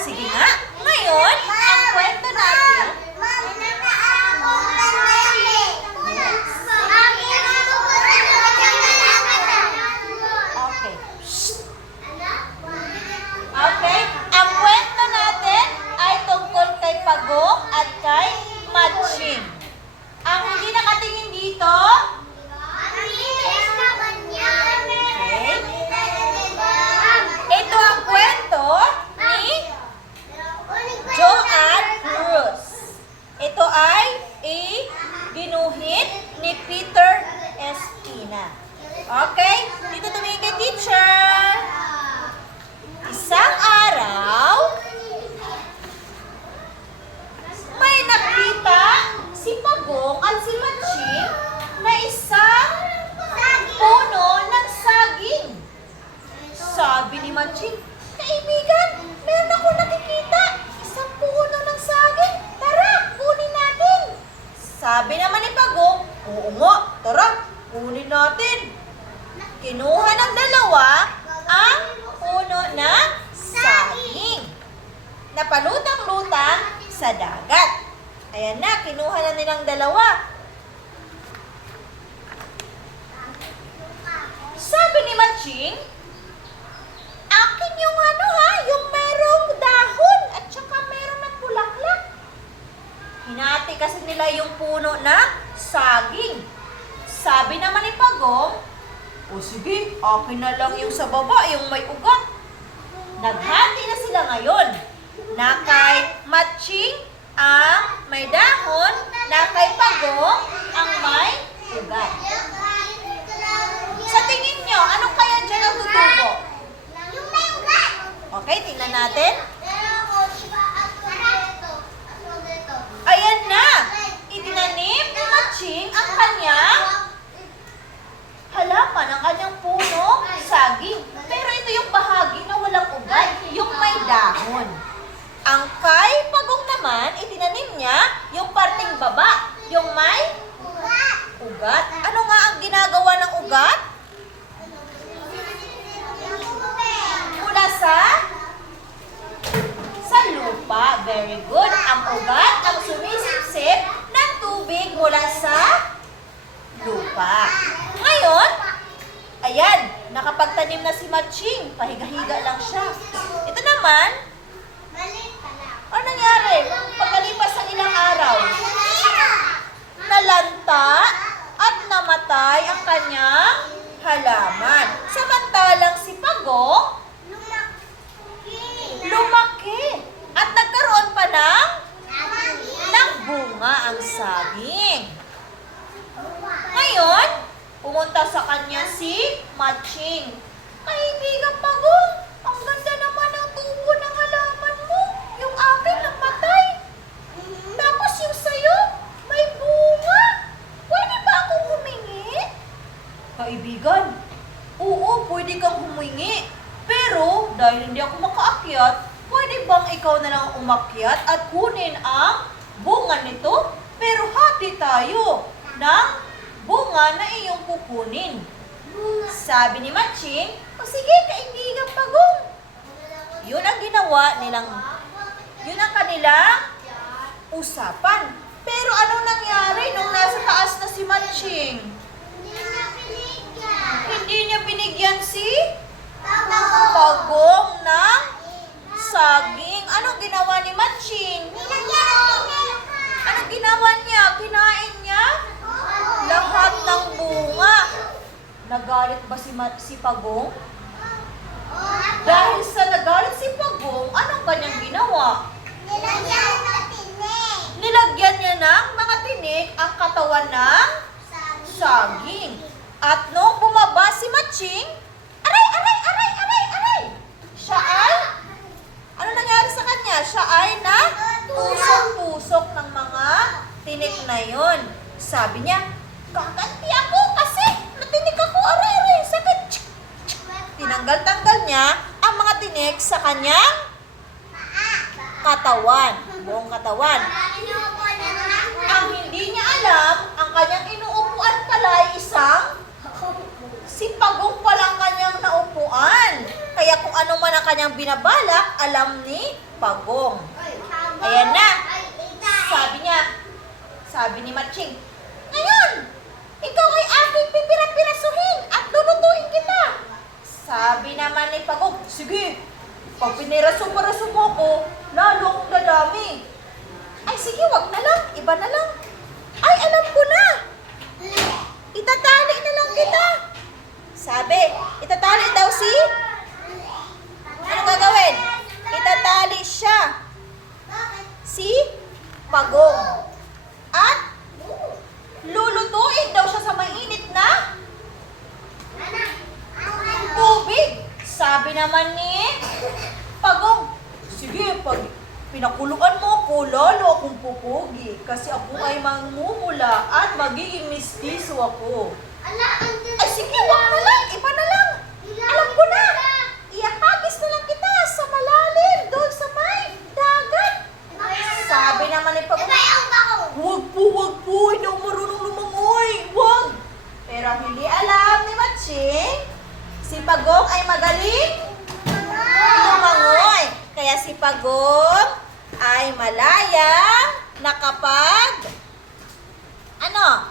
Sige nga. Ngayon, ang kwento natin. Okay. Okay. Ang kwento natin ay tungkol kay Pagong at kay Matching. Ang hindi nakatingin dito, ito ang kwento ni Joanne Cruz. Ito ay ginuhit ni Peter Espina. Okay? Dito tumingin kay teacher. Isang araw, may nakita si Pagong at si Matching na isang puno ng saging. Sabi ni Matching, kaibigan, meron ako nakikita. Isang puno ng saging. Tara, kunin natin. Sabi naman ni Pagong, oo nga, tara, kunin natin. Kinuha ng dalawa ang puno ng saging. Napalutang-lutang sa dagat. Ayan na, kinuha na nilang dalawa. Sabi ni Matching, akin yung yung merong dahon at saka meron ng bulaklak. Hinati kasi nila yung puno ng saging. Sabi naman ni Pagong, o sige, akin na lang yung sa baba, yung may ugat. Naghati na sila ngayon. Na kay Matching ang may dahon, na kay Pagong ang may ugat. Sa tingin nyo, anong kaya dyan ang tutubo? Okay, tingnan natin. Ayan na! Itinanim ni Matching ang kanyang halaman, ang kanyang puno, saging. Pero ito yung bahagi na walang ugat, yung may dahon. Ang kay Pagong naman, itinanim niya yung parting baba, yung may ugat. Ano nga ang ginagawa ng ugat? Mula sa lupa. Very good. Ang ugat ang sumisipsip ng tubig mula sa lupa. Ngayon, ayan, nakapagtanim na si Matching. Pahiga-higa lang siya. Ito naman, ano nangyari? Pagkalipas ng ilang araw, nalanta at namatay ang kanyang halaman. Samantalang si Pagong, lumaki at nagkaroon pa ng bunga ang saging. Ngayon, pumunta sa kanya si Matching. Kaibigan Pagong, ang ganda naman ng tubo ng halaman mo. Yung akin namatay. Tapos yung sayo, may bunga. Pwede ba akong humingi? Kaibigan, oo, pwede kang humingi. Pero, dahil hindi ako makaakyat, pwede bang ikaw na lang umakyat at kunin ang bunga nito? Pero hati tayo ng bunga na iyong kukunin. Sabi ni Matching, o sige, kaibigan Pagong. Yun ang ginawa nilang, yun ang kanilang usapan. Pero anong nangyari nung nasa taas na si Matching? Hindi niya binigyan si Pagong ng saging. Anong ginawa ni Matching? Anong ginawa niya? Kinain niya lahat ng bunga. Nagalit ba si Pagong? Dahil sa nagalit si Pagong, anong kanyang ginawa? Nilagyan niya ng mga tinik ang katawan ng saging. At nung bumaba si Matching, aray! Siya ay, ano nangyari sa kanya? Siya ay tusok-tusok ng mga tinik na yon. Sabi niya, kaganti ako kasi natinik ako, aray, sakit. Tinanggal-tanggal niya ang mga tinik sa kanyang katawan, buong katawan. Ang hindi niya alam, ang kanyang inuupuan pala ay isang si Pagong palang kanyang naupuan. Kaya kung ano man ang kanyang binabalak, alam ni Pagong. Ayan na. Sabi ni Matching, ngayon, ikaw ay aking pipira-pirasuhin at lulutuin kita. Sabi naman ni Pagong, sige, pag piniraso-paraso mo ko, lalo akong dadami. Ay sige, wag na lang, iba na lang. Ay, alam ko na. Itatali na lang kita. Sabi, itatali daw si? Ano gagawin? Itatali siya. Si Pagong. At lulutuin daw siya sa mainit na tubig. Sabi naman ni Pagong, sige, pag pinakuluan mo ko, lalo akong pupugi. Kasi ako ay mangmumula at magiging mistiso ako. Ay sige, wag na lang, iba na lang. Alam ko na. Iahagis na lang kita sa malalim, doon sa may dagat. Sabi naman ni Pagong, wag po, hindi ako marunong lumangoy. Wag. Pero hindi alam ni Matching, si Pagong ay magaling lumangoy. Kaya si Pagong ay malayang nakapag ano?